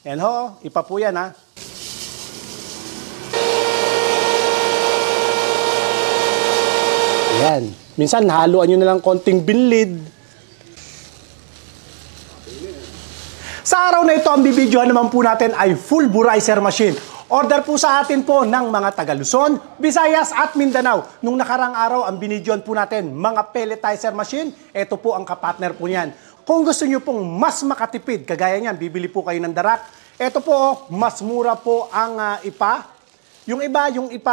Yan ho, ipa po yan ha. Yan. Minsan haluan nyo na lang konting binlid. Sa araw na ito, ang bibidyohan naman po natin ay full Buraiser machine. Order po sa atin po ng mga taga Luzon, Visayas at Mindanao. Nung nakarang araw, ang binidyohan po natin, mga pelletizer machine. Ito po ang kapartner po niyan. Kung gusto nyo pong mas makatipid, kagaya niyan, bibili po kayo ng darak. Ito po, mas mura po ang IPA. Yung iba,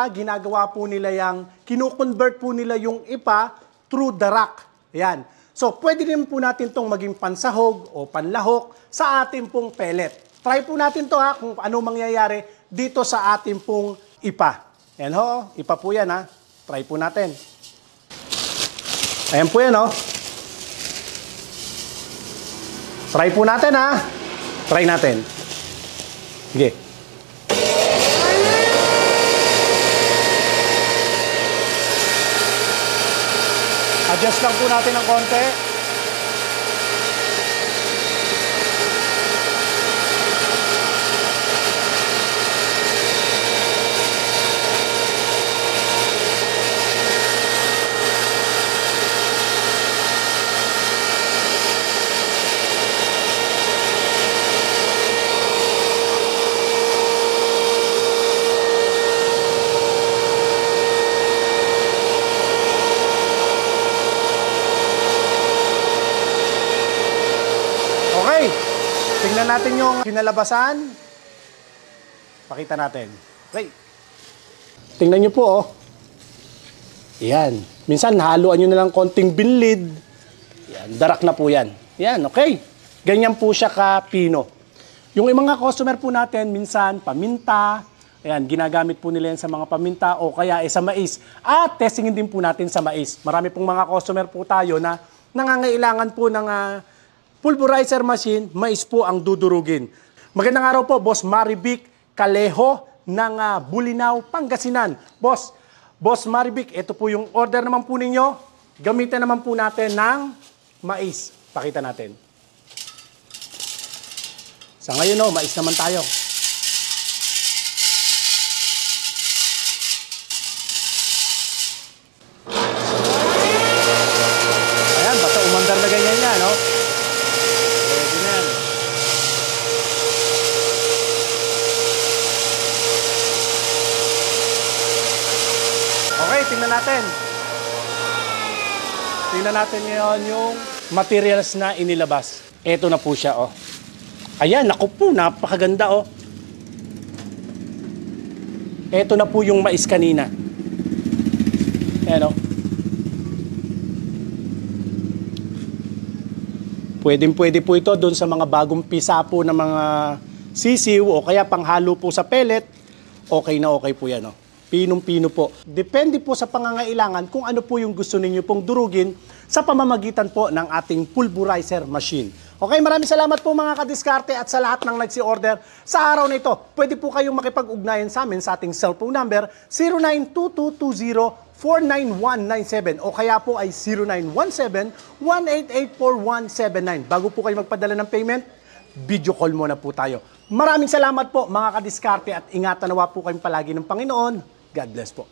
ginagawa po nila yung, kinu-convert po nila yung IPA through darak. Yan. So, pwede din po natin itong maging pansahog o panlahok sa ating pong pellet. Try po natin to ha, kung ano mangyayari dito sa ating pong IPA. Yan ho, IPA po yan ha. Try po natin. Ayan po yan ho. Try po natin ha. Try natin. Sige. Adjust lang po natin ng konti. Tingnan natin yung kinalabasan. Pakita natin. Okay. Tingnan nyo po, oh. Yan. Minsan, haluan nyo na lang konting binlid. Yan. Darak na po yan. Yan, okay. Ganyan po siya ka-pino. Yung mga customer po natin, minsan, paminta. Ayan, ginagamit po nila yan sa mga paminta o kaya sa mais. At testingin din po natin sa mais. Marami pong mga customer po tayo na nangangailangan po ng pulverizer machine, mais po ang dudurugin. Magandang araw po, Boss Marivic Calejo ng Bulinaw, Pangasinan. Boss Marivic, ito po yung order naman po ninyo. Gamitin naman po natin ng mais. Pakita natin. Sa ngayon, mais naman tayo. Ayan, basta umandar na ganyan yan, no? Okay, tingnan natin. Tingnan natin ngayon yung materials na inilabas. Ito na po siya, oh. Ayan, naku po, napakaganda, oh. Ito na po yung mais kanina. Ayan, oh. Pwedeng-pwede po ito doon sa mga bagong pisa po ng mga sisiw o kaya panghalo po sa pellet. Okay na okay po yan, oh. Pinong-pino po. Depende po sa pangangailangan kung ano po yung gusto ninyo pong durugin sa pamamagitan po ng ating pulverizer machine. Okay, maraming salamat po mga kadiskarte at sa lahat ng nagsi-order sa araw na ito. Pwede po kayong makipag-ugnayan sa amin sa ating cellphone number 092220-49197 o kaya po ay 0917-1884179. Bago po kayo magpadala ng payment, video call muna po tayo. Maraming salamat po mga kadiskarte at ingatan nawa po kayong palagi ng Panginoon. God bless po.